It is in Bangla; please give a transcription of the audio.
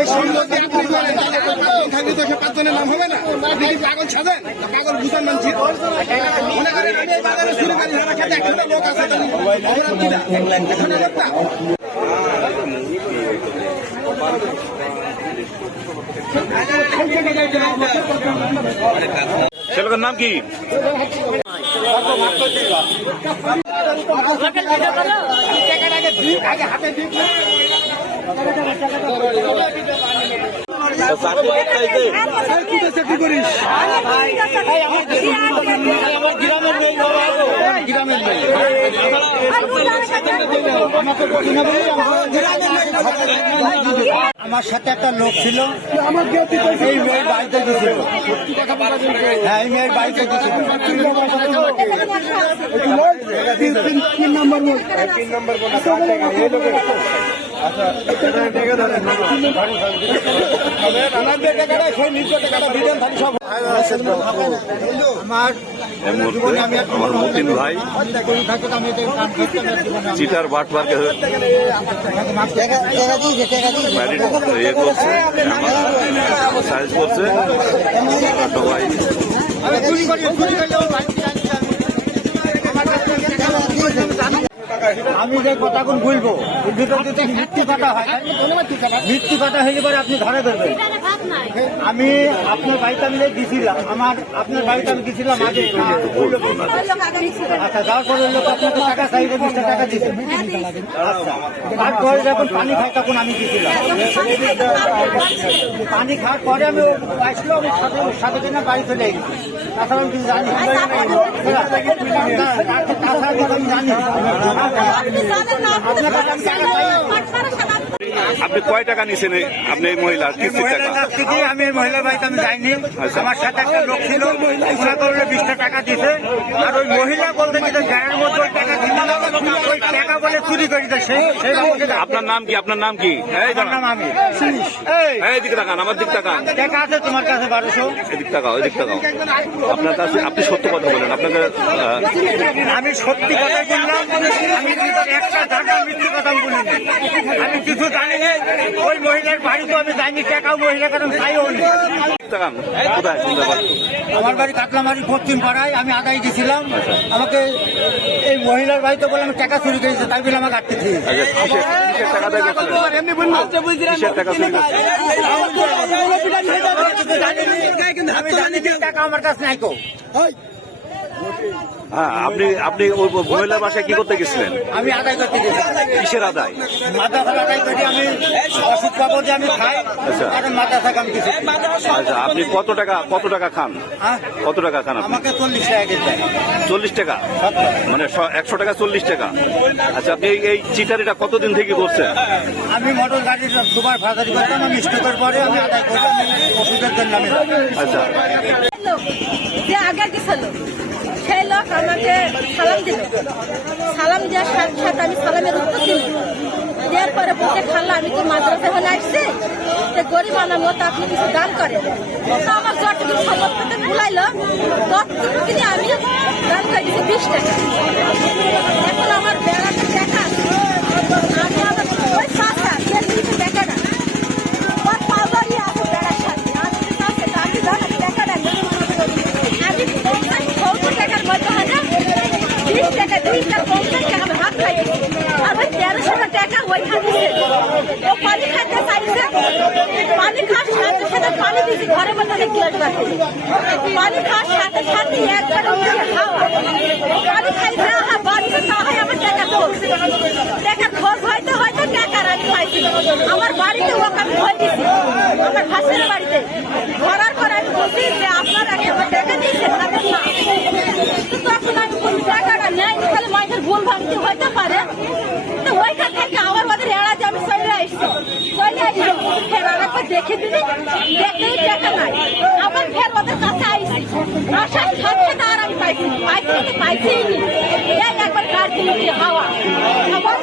এই সম্পত্তি আপনি বলেন থাকলে তো 5 জনের নাম হবে না। আপনি কি পাগল সাজেন? পাগল বুঝান মানছি মনে করেন আমি এই বাজারে চুরি বাড়ি ধারা খেতে একটা লোক আছে ছেলেটার নাম কি? আমার সাথে একটা লোক ছিল, এই মেয়ের বাড়িতে গেছিল। হ্যাঁ, এই মেয়ের বাড়িতে গেছিল। আমার জীবনে আমি আমার মতিন ভাই চিটার বাটবারকে ইয়ে করছে, সাইজ করছে সবাই। আমি যে কথাগুলো বলবো ভিতর যদি মৃত্যু কথা হয়, মৃত্যু কথা হইলে পরে আপনি ধরে ধরবেন। আমি আপনার বাড়িতে আমি দিয়েছিলাম, আপনার বাড়িতে আমি গেছিলাম আগে। আচ্ছা, যাওয়ার পরে লোক আপনাকে টাকা চাইবে, 20 টাকা দিতে। আচ্ছা, তারপরে যখন পানি খাই তখন আমি গেছিলাম। পানি খাওয়ার পরে আমি আসলো, আমি সাথে দিনে বাড়ি চলে গেছি। তাছাড়া আমি কিছু জানি, তাছাড়া আমি জানি। আপনি কয় টাকা নিছেন আপনি এই মহিলার কিস্তির টাকা? আমি এই মহিলার বাড়িতে আমি যাইনি। আমার সাথে একটা লোক ছিল, 20 টাকা দিছে। আর ওই মহিলা বলতে কিন্তু গায়ের মধ্যে ওই টাকা দিল, ওই টাকা বলে চুরি করে দিচ্ছে। আপনার নাম কি? আপনার নাম কি? এই নাম আমি দিকে তাকান, আমার দিক তাকান। টাকা আছে তোমার কাছে 1200। এদিক তাকাও, এদিক তাকাও। আপনার কাছে আপনি সত্য কথা বলেন। আপনাকে আমি সত্যি কথা বললাম, আমি কিন্তু একটা টাকা মিথ্যে কথা বলিনি। আমি কিছু জানি না। ওই মহিলার বাড়ি তো আমি যাইনি, টাকাও মহিলা কারণ চাইও নি। তাকান কোথায়? আমার বাড়ি কাটলামারি পশ্চিম পাড়ায়। আমি আদায় গেছিলাম, আমাকে এই মহিলার বাড়িতে বলে আমি টাকা চুরি করেছে, তাই বলে আমাকে আটকে দিয়েছে। আমি জানি যে টাকা আমার কাছে নাই। হ্যাঁ, আপনি ওই মহিলার বাসায় কি করতে গেছিলেন? আমি আদায় করতে গেছিলাম। কিসের আদায়? মাদ্রাসা আদায় করি আমি, ওষুধ পাবো যে আমি খাই। আচ্ছা, মাদ্রাসা কাম কিছু। আচ্ছা, আপনি কত টাকা খান? কত টাকা খান? আমাকে 40 টাকা দিতে। 40 টাকা মানে 100 টাকা 40 টাকা। আচ্ছা, আপনি এই চিটারিটা কতদিন থেকে করছেন? আমি মোটর গাড়ির সুপার ফাদারি করতাম। আমি স্টোকের পরে আমি আদায় করি, আমি ওষুধের জন্য আমি। আচ্ছা, যে আগে গেছিল সেই লোক আমাকে সালাম দিল। সালাম দেওয়ার সাথে সাথে আমি সালামের উত্তর দিল। দেওয়ার পরে বসে খাল্লা, আমি তো মাদ্রাসা হলে আসছি, যে গরিব আনার মতো আপনি কিছু দান করেন। তো আমার যতটুকু সম্পত্তিতে ভুলাইলো ততটুকু কিনে আমি দান করে দিচ্ছি 20 টাকা। এখন আমার বেড়াতে টাকা, আমি আবার ওই চাষা যে দিয়েছে টাকাটা ওর পাওয়ারই আছে বেড়ার সাথে। আমি চাষে আমি জানি টাকাটা আমি 70 টাকার মধ্যে হয় না 20 টাকা 50 টাকা আমি হাত খাই। আর ওই 1300 টাকা ওইখানে ও পানি খাইতে চাইছে। পানি খাওয়ার সাথে সাথে পানি দিয়েছি ঘরের মধ্যে গ্লাস রাখি। পানি খাওয়ার সাথে সাথে একবার খাওয়া পানি খাই না বাড়িতে তা হয় আমার টাকা চলছে। টাকার খোঁজ হয়তো হয়তো টাকার আমি পাইছি। আমার বাড়িতে ওকে আমি ধরে দিচ্ছি, আমার ভাষের বাড়িতে ধরার পর আমি বলছি যে আপনারা আমার টাকা দিয়েছেন না। তখন আমি বলি টাকাটা নেয় তাহলে মাইনের ভুল ভাঙতে হইতে পারে। তো ওইখান থেকে আমার ওদের এড়াতে আমি চলে আসছি। চলে আসছি ফের আরেকবার দেখে দিবি, দেখতেই টাকা নাই। আবার ফের ওদের কাছে আইসি, আসার সাথে সাথে আর আমি পাইছি একবার কার দিল হাওয়া আমার